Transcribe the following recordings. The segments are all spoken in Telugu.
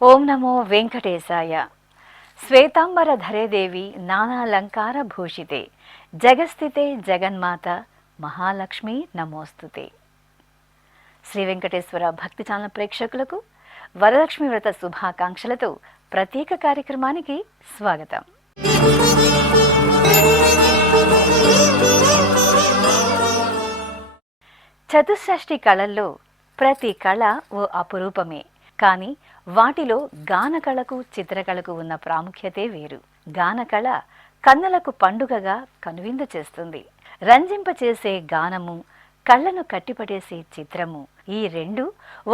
ఓం నమో వెంకటేశాయ. శ్వేతాంబరధరే దేవి నానాలంకార భూషితే జగస్థితే జగన్మాత మహాలక్ష్మి నమోస్తుతే. శ్రీ వెంకటేశ్వర భక్తి ఛానల్ ప్రేక్షకులకు వరలక్ష్మి వ్రత శుభాకాంక్షలతో ప్రత్యేక కార్యక్రమానికి స్వాగతం. చతుషష్ఠి కళల్లో ప్రతి కళ ఓ అపురూపమే. కానీ వాటిలో గానకళకు చిత్రకళకు ఉన్న ప్రాముఖ్యతే వేరు. గానకళ కన్నులకు పండుగగా కనువిందు చేస్తుంది. రంజింపచేసే గానము, కళ్ళను కట్టిపడేసే చిత్రము, ఈ రెండు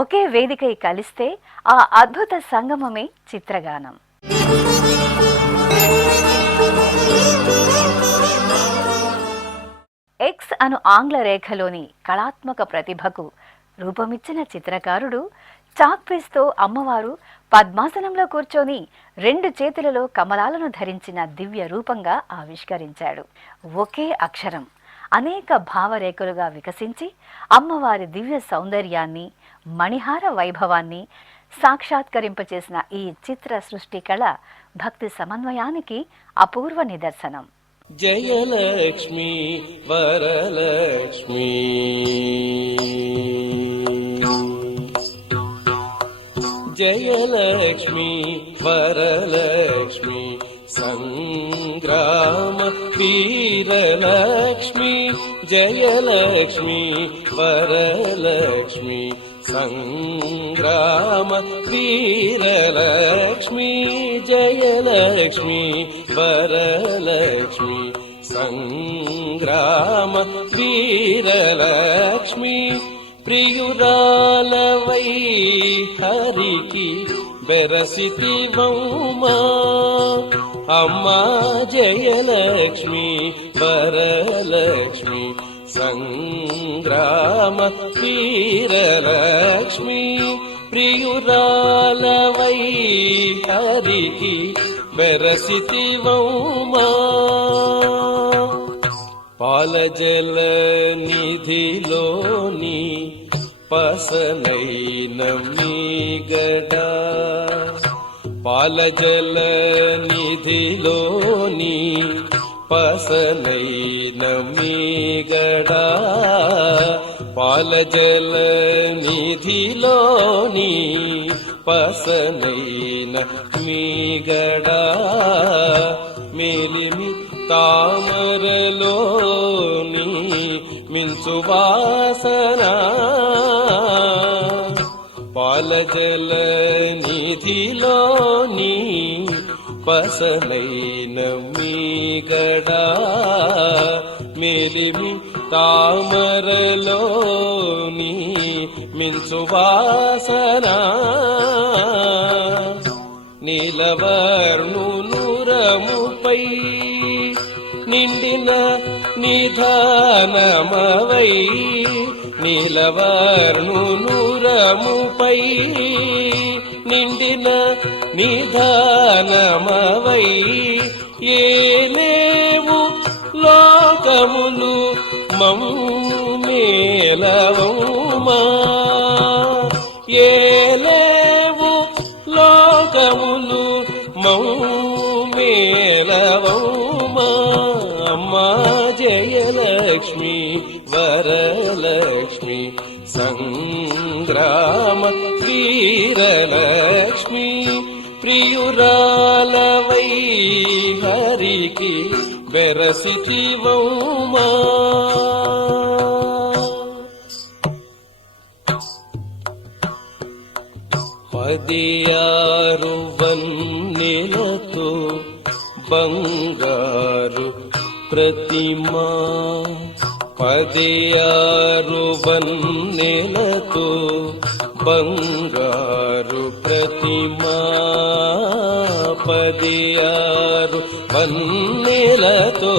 ఒకే వేదికై కలిస్తే ఆ అద్భుత సంగమమే చిత్రగానం. ఎక్స్ అను ఆంగ్ల రేఖలోని కళాత్మక ప్రతిభకు రూపమిచ్చిన చిత్రకారుడు చాక్పీస్తో అమ్మవారు పద్మాసనంలో కూర్చొని రెండు చేతులలో కమలాలను ధరించిన దివ్య రూపంగా ఆవిష్కరించాడు. ఒకే అక్షరం అనేక భావరేఖలుగా వికసించి అమ్మవారి దివ్య సౌందర్యాన్ని, మణిహార వైభవాన్ని సాక్షాత్కరింపచేసిన ఈ చిత్ర సృష్టి కళ భక్తి సమన్వయానికి అపూర్వ నిదర్శనం. జయలక్ష్మి వరలక్ష్మి జయలక్ష్మి వరలక్ష్మి సంగ్రామ వీరలక్ష్మి జయలక్ష్మి వరలక్ష్మి సంగ్రామ వీరలక్ష్మి జయలక్ష్మి వరలక్ష్మి సంగ్రామ వీరలక్ష్మి ప్రియురాలవై హరికి బెరసితివౌమా అమ్మా జయలక్ష్మి వరలక్ష్మి సంగ్రామ వీరలక్ష్మి ప్రియురాలవై హరికి బెరసితివౌమా పాలజల నిధిలోని పసనైన మీగడ పాలజల నిధిలోని పసనైన మీగడ పాలజల నిధిలోని పసనైన మీగడ మేలిమి తామరలోని మించు వాసన పాలజల నిధిలోని పసనైన మీగడ మేలిమి తామరలోని మించు వాసన నీలవర్ణు నురముపై నిండిన నిధానమవై నీలవర్ణు నురముపై నిండిన నిధానమవై ఏలేవు లోకములు మమ్మేలవౌమా ఏలేవు లోకములు మమ్మేలవౌమా అమ్మా జయలక్ష్మి వరలక్ష్మి సంగ్రామ వీరలక్ష్మి ప్రియురాలవై హరికి బెరసితివౌమా పదియారు వన్నెలతో బంగారు ప్రతిమా పదియారు వన్నెలతో బంగారు ప్రతిమా పదియారు వన్నెలతో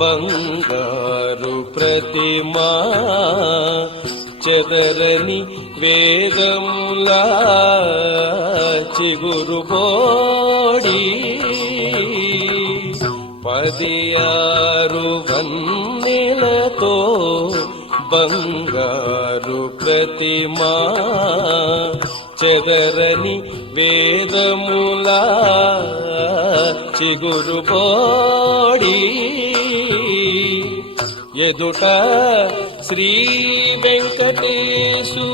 బంగారు ప్రతిమా చెదరని వేదములా చిగురు బోడి పదియారు వన్నెలతో బంగారు ప్రతిమా చెదరని వేదముల చిగురు పోడి ఎదుట శ్రీ వెంకటేశు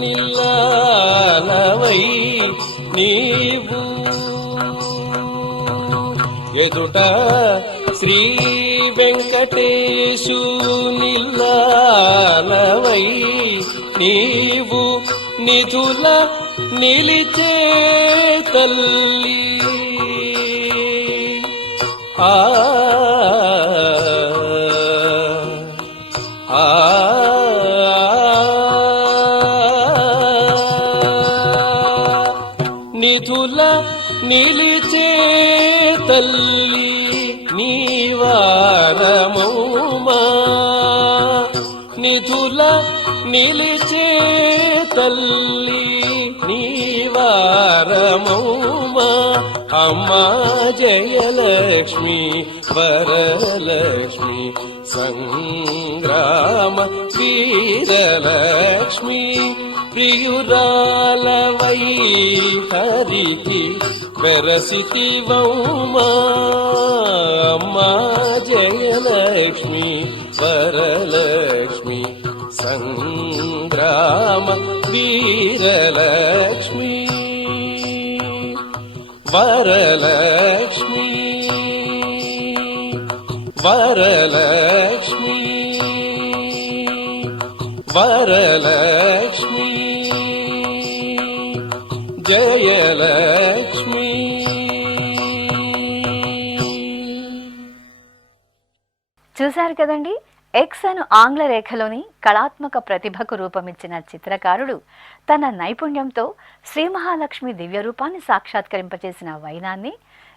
నిల్లానవై నీవు ఎదుట శ్రీ వెంకటేశు నిల్లానవై నీవు నిధుల నిలిచే తల్లి ఆ ఆ నిధుల నిలిచే తల్లి నీవారమౌమా నిధుల నిలిచే తల్లి నీవారమౌమా అమ్మా జయలక్ష్మి వరలక్ష్మి సంగ్రామ వీరలక్ష్మి ప్రియురాలవై హరికి వెరసితివౌమా అమ్మా జయలక్ష్మి వరలక్ష్మి సంగ్రామ వీరలక్ష్మి వరలక్ష్మి వరలక్ష్మి వరలక్ష్మి జయలక్ష్మి. చూశారు కదండి, ఎక్స్ అను ఆంగ్ల రేఖలోని కళాత్మక ప్రతిభకు రూపమిచ్చిన చిత్రకారుడు తన నైపుణ్యంతో శ్రీ మహాలక్ష్మి దివ్య రూపాన్ని సాక్షాత్కరింపచేసిన వైనాన్ని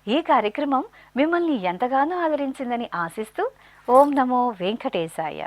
ఈ కార్యక్రమం మిమ్మల్ని ఎంతగానో ఆదరించిందని ఆశిస్తూ ఓం నమో వెంకటేశాయ.